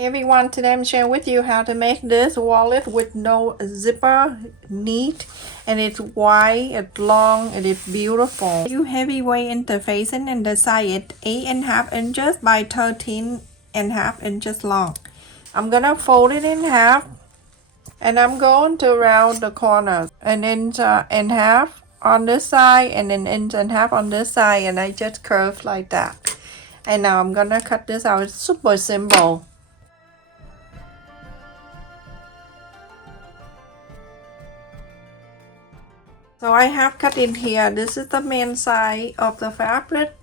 Hey everyone, today I'm sharing with you how to make this wallet with no zipper, neat, and it's wide, it's long, and it's beautiful. You heavyweight interfacing and the size is 8.5 inches by 13.5 inches long. I'm gonna fold it in half, and I'm going to round the corners, an inch and half on this side, and an inch and half on this side, and I just curve like that. And now I'm gonna cut this out. It's super simple. So I have cut in here. This is the main side of the fabric,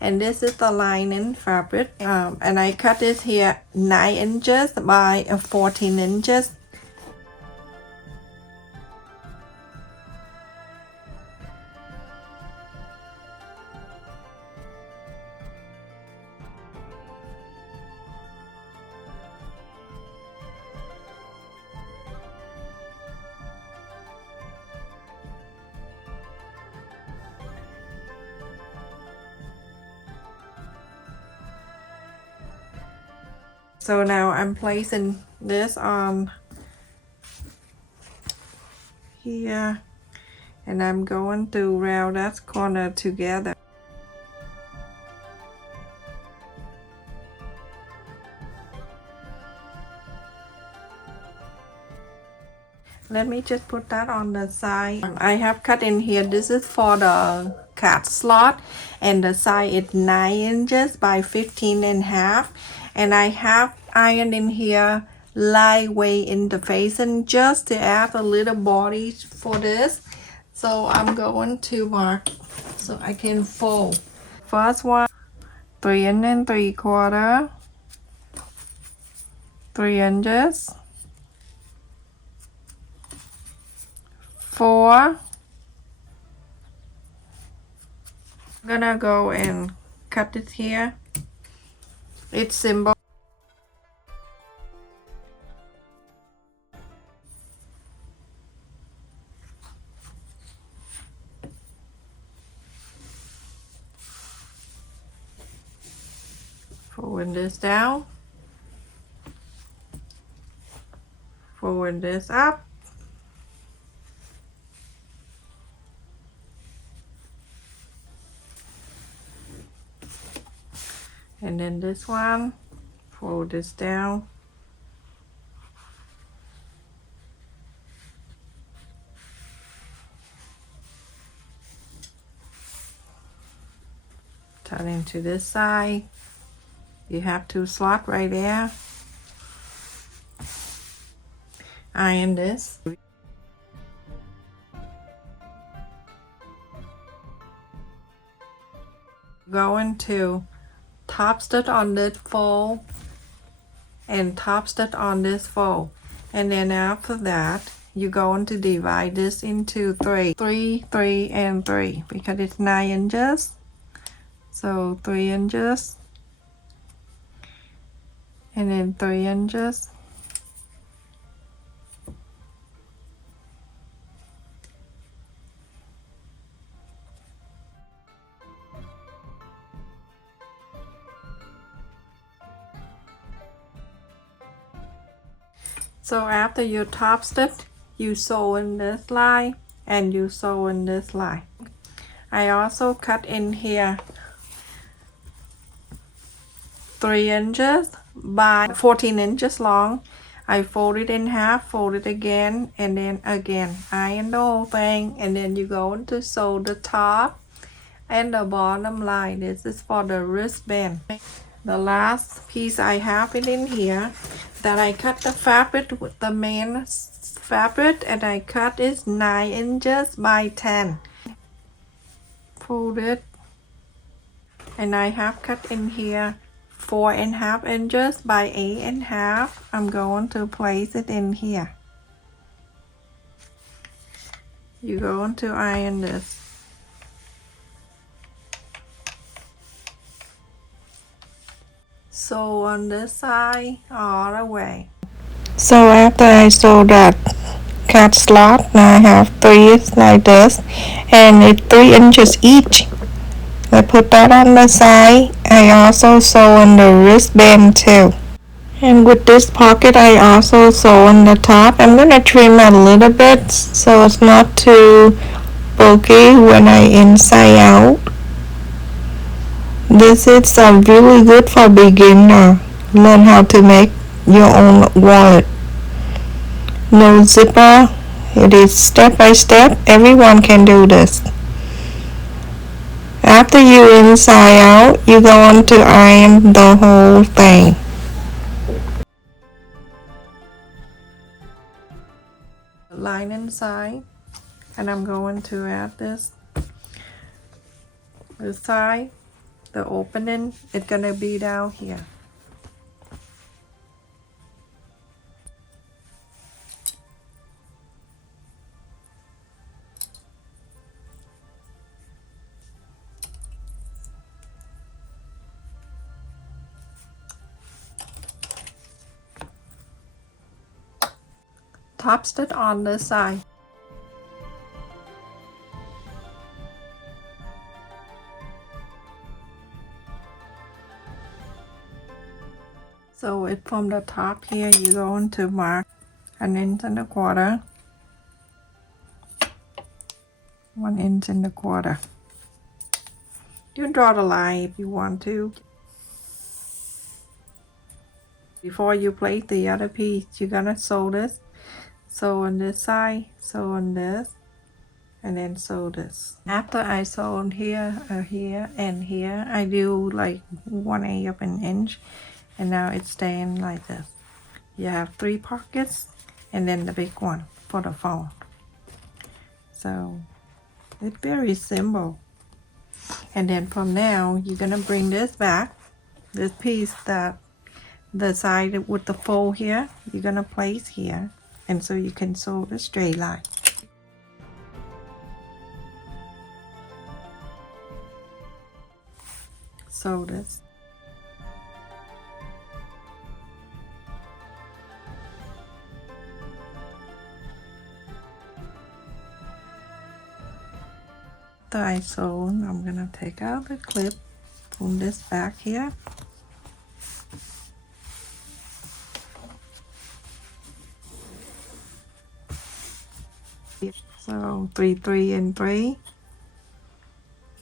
and this is the lining fabric. And I cut this here 9 inches by 14 inches. So now I'm placing this on here, and I'm going to round that corner together. Let me just put that on the side. I have cut in here. This is for the cat slot, and the size is 9 inches by 15.5. And I have ironed in here lightweight interfacing just to add a little body for this. So I'm going to mark so I can fold. First one, 3 3/4, 3 inches, 4. I'm gonna go and cut it here. It's simple. Forward this down. Forward this up. And then this one, fold this down. Turn into this side. You have 2 slots right there. Iron this. Going to top stitch on this fold and top stitch on this fold, and then after that you're going to divide this into 3, 3, and 3 because it's 9 inches. So 3 inches, and then 3 inches. So after you top stitch, you sew in this line and you sew in this line. I also cut in here 3 inches by 14 inches long. I fold it in half, fold it again, and then again. Iron the whole thing, and then you're going to sew the top and the bottom line. This is for the wristband. The last piece I have it in here that I cut the fabric with the main fabric, and I cut is 9 inches by 10. Fold it, and I have cut in here 4.5 inches by 8.5. I'm going to place it in here. You're going to iron this. Sew on this side all the way. So after I sew that cat slot, now I have 3 like this, and it's 3 inches each. I put that on the side. I also sew on the wristband too. And with this pocket I also sew on the top. I'm gonna trim a little bit so it's not too bulky when I inside out. This is really good for beginner. Learn how to make your own wallet. No zipper. It is step by step. Everyone can do this. After you inside out, you go on to iron the whole thing. Line inside, and I'm going to add this side. The opening it's gonna be down here. Top stitch on this side. So it from the top here, you're going to mark an inch and a quarter, 1 inch and a quarter. You can draw the line if you want to. Before you place the other piece, you're gonna sew this. Sew on this side, sew on this, and then sew this. After I sew on here, here, and here, I do like 1/8 of an inch, and now it's staying like this. You have 3 pockets, and then the big one for the phone. So it's very simple. And then from now, you're gonna bring this back. This piece that the side with the fold here, you're gonna place here, and so you can sew the straight line. Sew this. After I sew, I'm gonna take out the clip from this back here. So 3, 3, and 3.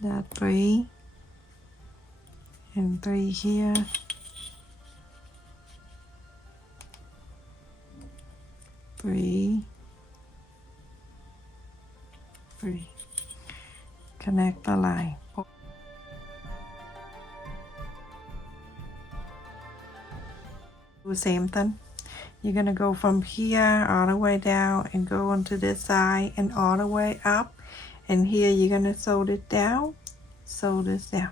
That 3 and 3 here. 3, 3. Connect the line. Do the same thing. You're gonna go from here all the way down and go onto this side and all the way up, and here you're gonna sew it down, sew this down.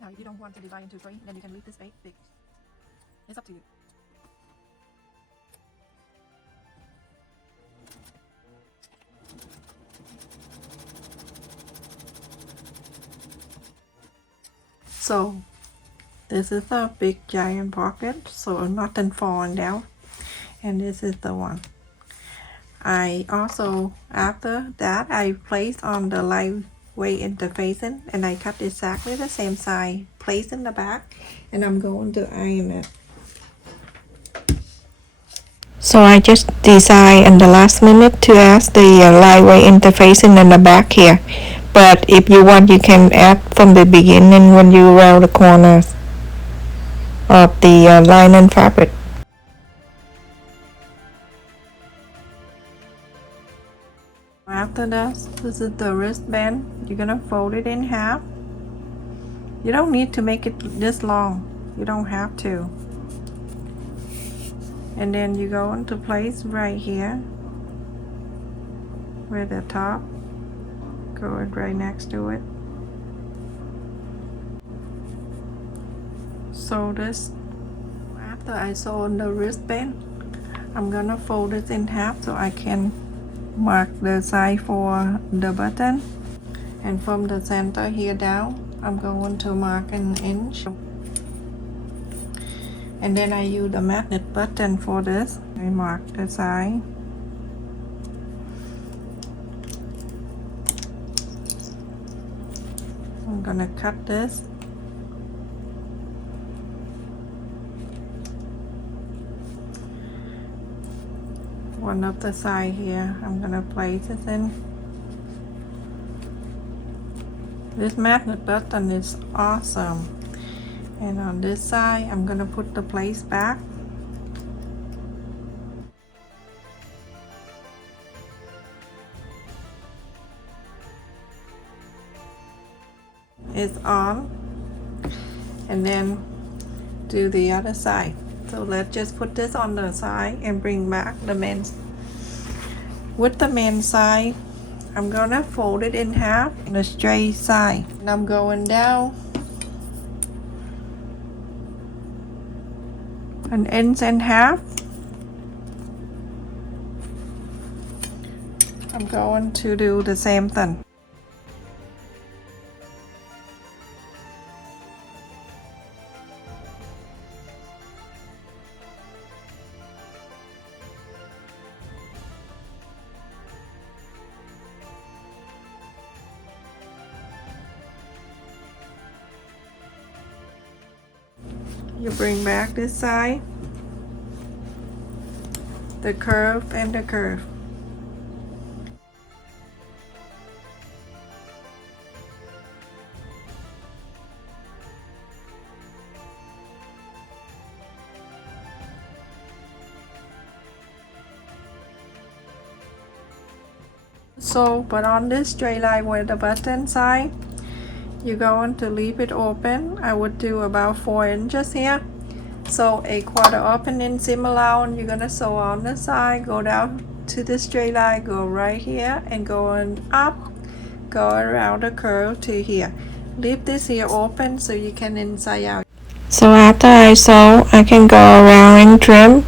Now, if you don't want to divide into 3, then you can leave this big. It's up to you. So, this is a big giant pocket, so nothing falling down. And this is the one. I also, after that, I placed on the lightweight interfacing, and I cut exactly the same size, place in the back, and I'm going to iron it. So I just decide in the last minute to add the lightweight interfacing in the back here. But if you want, you can add from the beginning when you round the corners of the linen fabric. After this is the wristband. You're gonna fold it in half. You don't need to make it this long. You don't have to. And then you go into place right here where the top, go it right next to it. So this, after I sew on the wristband, I'm gonna fold it in half so I can mark the side for the button. And from the center here down, I'm going to mark an inch. And then I use the magnet button for this. I mark the side. I'm gonna cut this. One of the side here, I'm gonna place it in. This magnet button is awesome. And on this side, I'm gonna put the place back. It's on. And then do the other side. So let's just put this on the side and bring back the main. With the main side, I'm gonna fold it in half, the straight side. And I'm going down an inch and a half. I'm going to do the same thing. You bring back this side, the curve and the curve. So, but on this straight line with the button side, you're going to leave it open. I would do about 4 inches here. So a quarter opening seam allowance, you're gonna sew on the side, go down to the straight line, go right here and going up, go around the curve to here. Leave this here open so you can inside out. So after I sew, I can go around and trim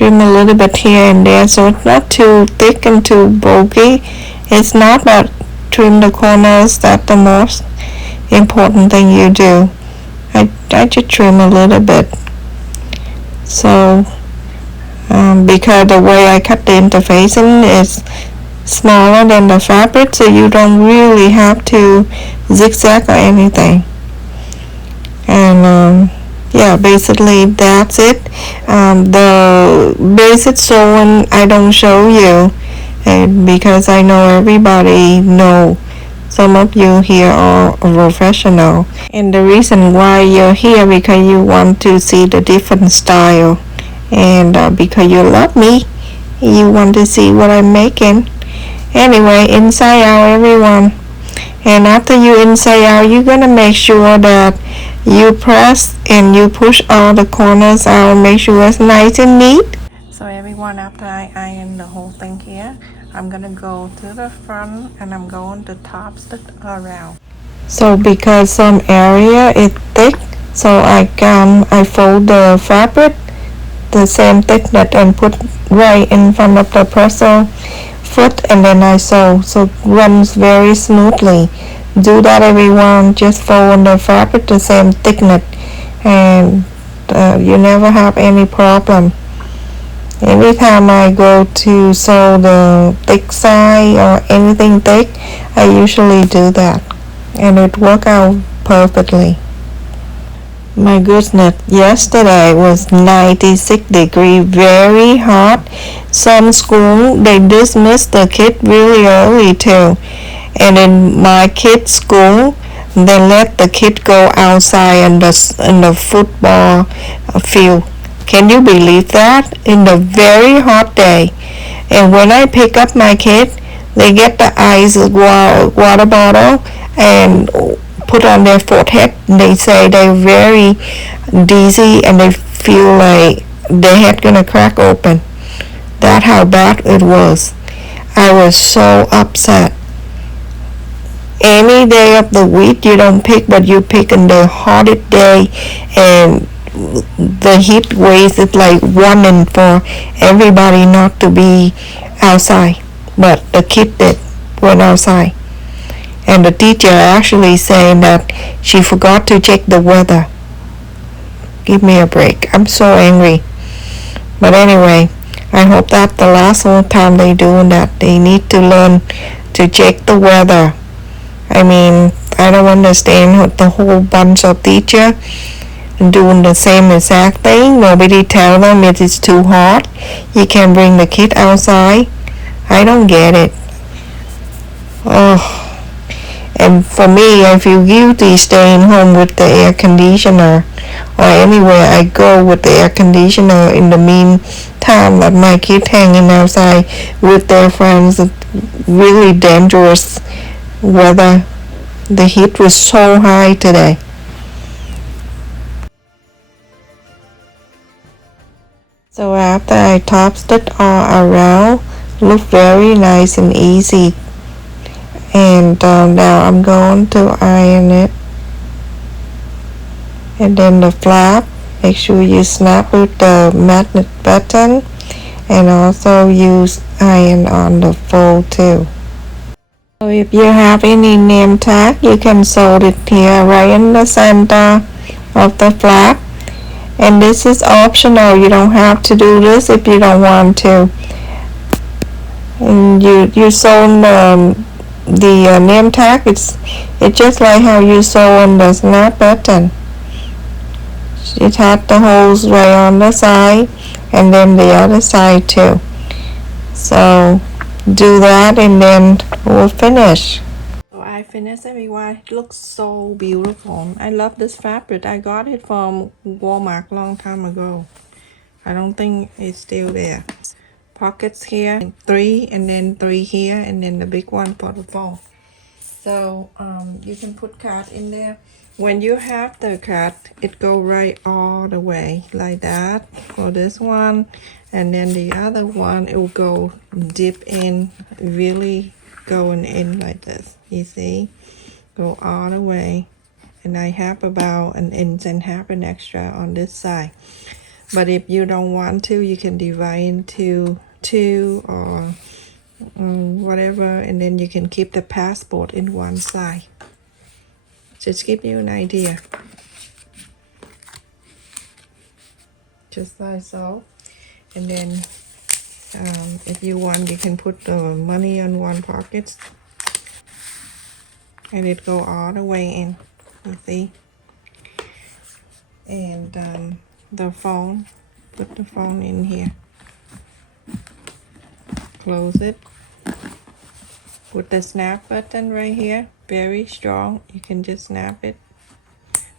a little bit here and there so it's not too thick and too bulky. It's not, but trim the corners. That's the most important thing you do. I just trim a little bit. So because the way I cut the interfacing is smaller than the fabric, so you don't really have to zigzag or anything. And yeah, basically that's it. The basic sewing I don't show you because I know everybody know. Some of you here are professional, and the reason why you're here because you want to see the different style, and because you love me, you want to see what I'm making. Anyway, inside out everyone, and after you inside out, you're gonna make sure that you press and you push all the corners out, make sure it's nice and neat. So everyone, after I iron the whole thing here, I'm gonna go to the front and I'm going to tops it around. So because some area is thick, so I fold the fabric the same thickness and put right in front of the presser foot, and then I sew, so it runs very smoothly. Do that everyone, just fold the fabric the same thickness and you never have any problem. Every time I go to sew the thick side or anything thick, I usually do that, and it worked out perfectly. My goodness, yesterday was 96 degrees, very hot. Some school, they dismissed the kid really early too. And in my kid's school, they let the kid go outside in the football field. Can you believe that? In the very hot day. And when I pick up my kid, They get the ice water bottle and put on their forehead. They say they're very dizzy and they feel like their head gonna crack open. That's how bad it was. I was so upset. Any day of the week you don't pick, but you pick on the hottest day, and the heat wave is like warning for everybody not to be outside. But the kid did went outside, and the teacher actually saying that she forgot to check the weather. Give me a break. I'm so angry. But anyway, I hope that the last time they doing that, they need to learn to check the weather. I mean, I don't understand what the whole bunch of teacher doing the same exact thing. Nobody tell them it is too hot. You can bring the kid outside. I don't get it. Oh. And for me, I feel guilty staying home with the air conditioner, or anywhere I go with the air conditioner in the meantime that my kids hanging outside with their friends. Really dangerous weather. The heat was so high today. So after I topped it all around, looked very nice and easy. And now I'm going to iron it. And then the flap, make sure you snap with the magnet button, and also use iron on the fold too. So if you have any name tag, you can solder it here right in the center of the flap. And this is optional. You don't have to do this if you don't want to. And you sew the name tag. It's just like how you sew on the snap button. It had the holes right on the side, and then the other side too. So do that and then we'll finish. So I finished, everyone. It looks so beautiful. I love this fabric. I got it from Walmart long time ago. I don't think it's still there. Pockets here, 3, and then 3 here, and then the big one for the phone. So you can put card in there. When you have the card, it go right all the way like that for this one, and then the other one it will go deep in, really going in like this. You see, go all the way, and I have about 1.5 inches an extra on this side. But if you don't want to, you can divide into 2 or whatever, and then you can keep the passport in one side. Just give you an idea. Just like so. And then if you want, you can put the money on one pocket, and it go all the way in. You see. And the phone, put the phone in here. Close it. Put the snap button right here, very strong. You can just snap it.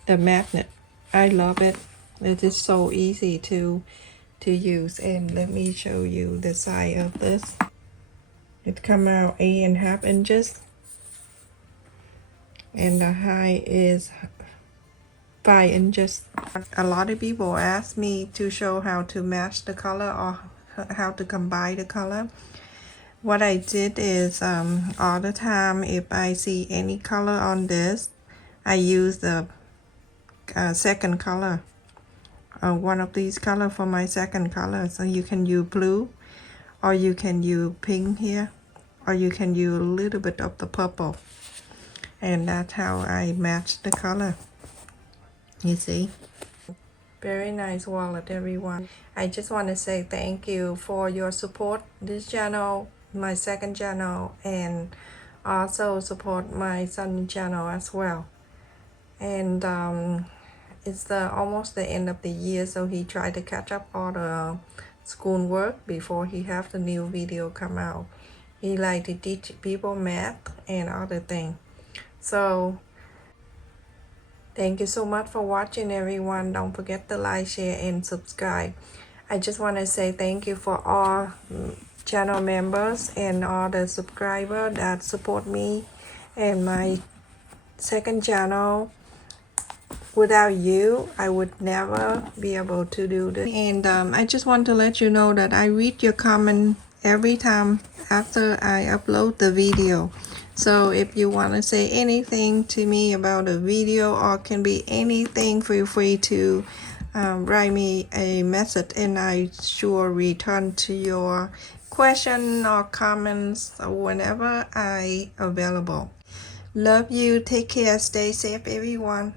The magnet, I love it. It is so easy to use. And let me show you the side of this. It come out 8.5 inches, and the height is 5 inches. A lot of people ask me to show how to match the color or how to combine the color. What I did is all the time if I see any color on this, I use the second color, one of these color for my second color. So you can use blue, or you can use pink here, or you can use a little bit of the purple, and that's how I match the color. You see, very nice wallet, everyone. I just want to say thank you for your support this channel, my second channel, and also support my son's channel as well. And it's almost the end of the year, so he tried to catch up all the school work before he have the new video come out. He like to teach people math and other things. So thank you so much for watching, everyone. Don't forget to like, share, and subscribe. I just want to say thank you for all channel members and all the subscribers that support me and my second channel. Without you, I would never be able to do this. And I just want to let you know that I read your comment every time after I upload the video. So if you want to say anything to me about the video or can be anything, feel free to write me a message and I sure return to your question or comments whenever I available. Love you. Take care. Stay safe, everyone.